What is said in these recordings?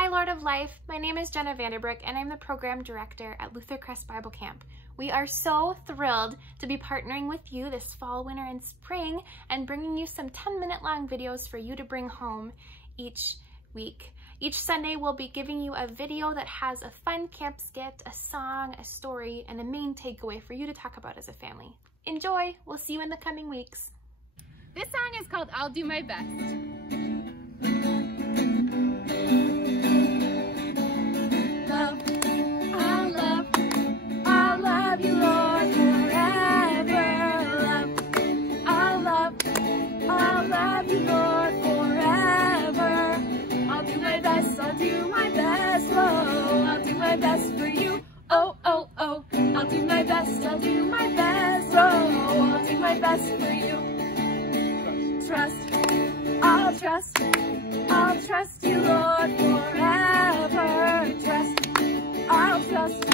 Hi, Lord of Life. My name is Jenna Vanderbrook, and I'm the Program Director at Luther Crest Bible Camp. We are so thrilled to be partnering with you this fall, winter, and spring and bringing you some 10-minute long videos for you to bring home each week. Each Sunday, we'll be giving you a video that has a fun camp skit, a song, a story, and a main takeaway for you to talk about as a family. Enjoy! We'll see you in the coming weeks. This song is called I'll Do My Best. I'll trust you, Lord, forever. I'll trust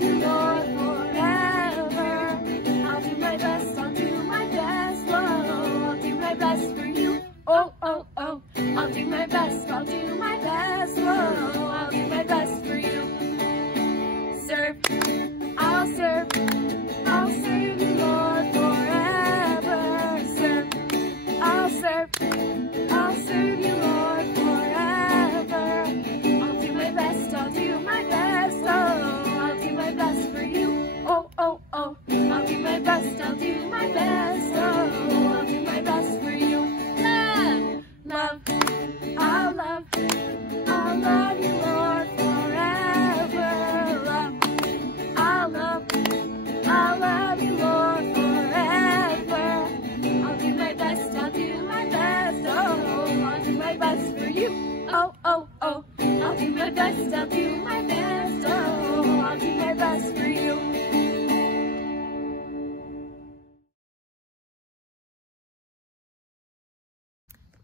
you, Lord, forever. I'll do my best, Lord, I'll do my best for you. Oh, oh, oh, I'll do my best, Lord, I'll do my best for you. I'll serve you, Lord, forever. I'll serve you, Lord, forever. I'll do my best, oh, I'll do my best for you. Oh, oh, oh, I'll do my best, oh, I'll do my best for you. Love, I'll love you, Lord, forever. I'll love you, Lord, forever. I'll do my best, oh, I'll do my best for you. Oh, oh, oh, I'll do my best, oh, I'll do my best for you.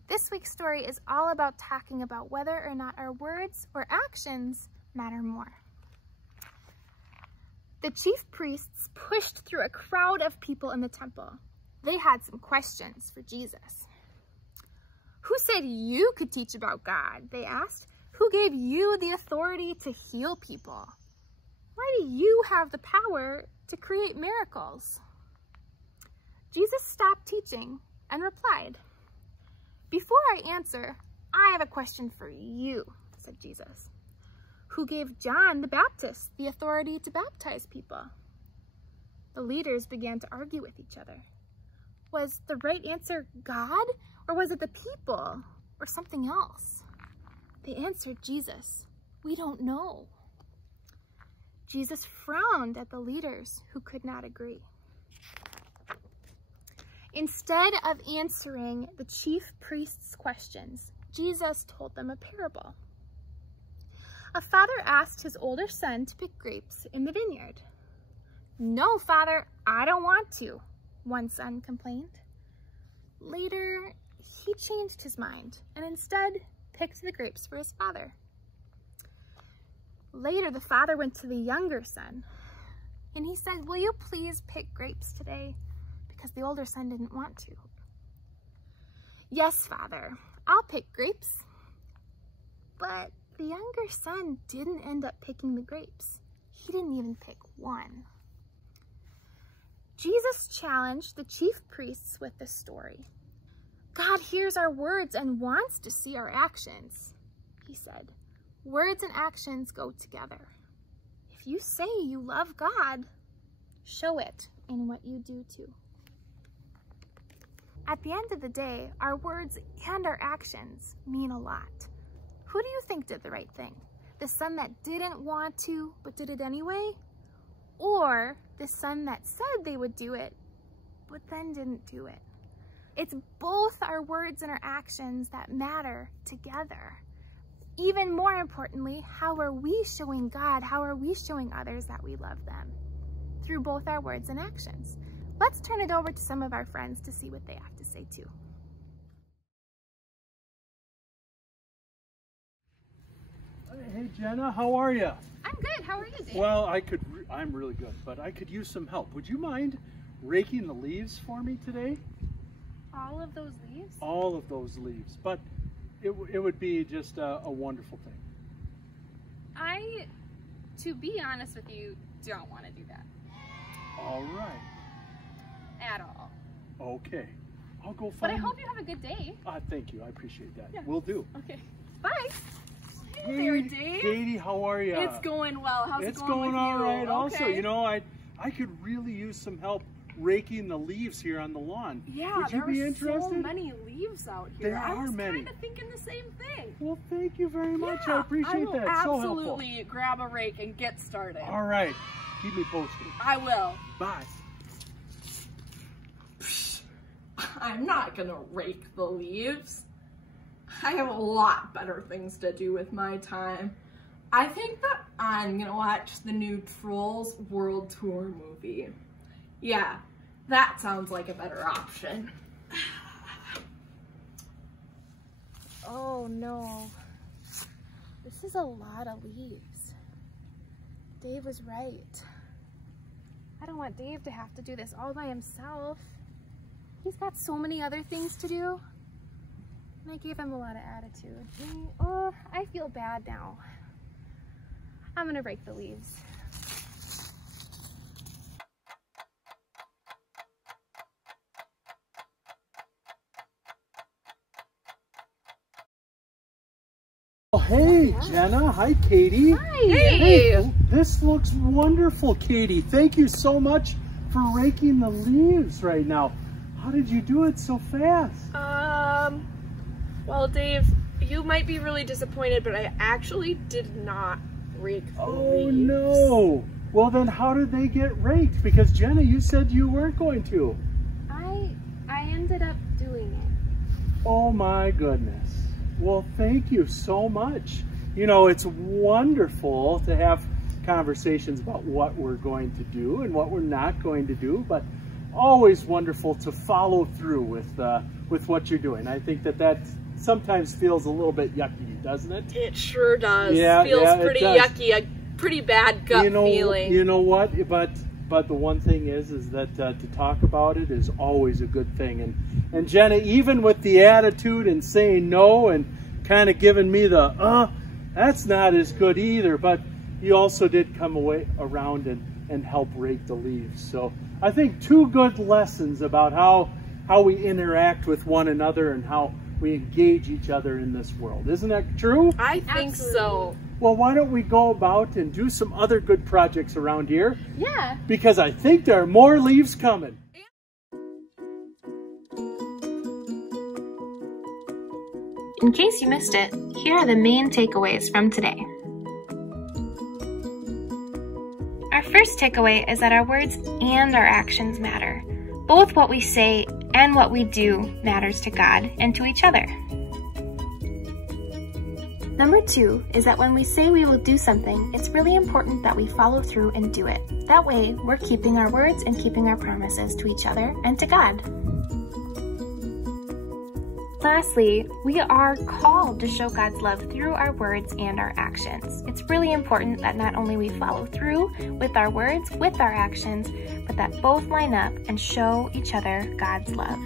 This week's story is all about talking about whether or not our words or actions matter more. The chief priests pushed through a crowd of people in the temple. They had some questions for Jesus. Who said you could teach about God? They asked. Who gave you the authority to heal people? Why do you have the power to create miracles? Jesus stopped teaching and replied, "Before I answer, I have a question for you," said Jesus. Who gave John the Baptist the authority to baptize people? The leaders began to argue with each other. Was the right answer God, or was it the people, or something else? They answered Jesus, "We don't know." Jesus frowned at the leaders who could not agree. Instead of answering the chief priests' questions, Jesus told them a parable. A father asked his older son to pick grapes in the vineyard. "No, Father, I don't want to," one son complained. Later, he changed his mind and instead picked the grapes for his father. Later, the father went to the younger son and he said, "Will you please pick grapes today?" Because the older son didn't want to. "Yes, Father, I'll pick grapes." But the younger son didn't end up picking the grapes. He didn't even pick one. Jesus challenged the chief priests with this story. God hears our words and wants to see our actions. He said, words and actions go together. If you say you love God, show it in what you do too. At the end of the day, our words and our actions mean a lot. Who do you think did the right thing? The son that didn't want to, but did it anyway? Or the son that said they would do it, but then didn't do it? It's both our words and our actions that matter together. Even more importantly, how are we showing God, how are we showing others that we love them? Through both our words and actions. Let's turn it over to some of our friends to see what they have to say too. Hey Jenna, how are you? I'm good. How are you, Dave? Well, I'm really good, but I could use some help. Would you mind raking the leaves for me today? All of those leaves? All of those leaves, but it would be just a wonderful thing. To be honest with you, don't want to do that. All right. At all. Okay. I'll go find. But I hope you have a good day. Thank you. I appreciate that. Yeah. Will do. Okay. Bye. Hey there, Dave. Katie, how are you? It's going well. How's it It's going with you? all right. Okay. Also, you know, I could really use some help raking the leaves here on the lawn. Yeah, Would you be there are interested? so many leaves out here. There are many. I was kind of thinking the same thing. Well, thank you very much. Yeah, I appreciate that. I So will helpful. absolutely grab a rake and get started. All right. Keep me posted. I will. Bye. I'm not gonna rake the leaves. I have a lot better things to do with my time. I think that I'm gonna watch the new Trolls World Tour movie. Yeah, that sounds like a better option. Oh no, this is a lot of leaves. Dave was right. I don't want Dave to have to do this all by himself. He's got so many other things to do. And I gave him a lot of attitude. Oh, I feel bad now. I'm gonna rake the leaves. Oh, hey, Jenna. Hi, Katie. Hi. Hey, this looks wonderful, Katie. Thank you so much for raking the leaves right now. How did you do it so fast? Well, Dave, you might be really disappointed, but I actually did not rake the leaves. Oh, no. Well, then how did they get raked? Because, Jenna, you said you weren't going to. I ended up doing it. Oh, my goodness. Well, thank you so much. You know, it's wonderful to have conversations about what we're going to do and what we're not going to do, but always wonderful to follow through with what you're doing. I think that sometimes feels a little bit yucky, doesn't it? It sure does. Yeah, Feels pretty it does. yucky, a pretty bad gut feeling. You know what? But the one thing is that to talk about it is always a good thing. And Jenna, even with the attitude and saying no and kind of giving me the that's not as good either. But you also did come around and help rake the leaves. So I think two good lessons about how we interact with one another and how we engage each other in this world. Isn't that true? I think so. Well, why don't we go about and do some other good projects around here? Yeah. Because I think there are more leaves coming. In case you missed it, here are the main takeaways from today. Our first takeaway is that our words and our actions matter. Both what we say and what we do matters to God and to each other. Number 2 is that when we say we will do something, it's really important that we follow through and do it. That way, we're keeping our words and keeping our promises to each other and to God. Lastly, we are called to show God's love through our words and our actions. It's really important that not only we follow through with our words, with our actions, but that both line up and show each other God's love.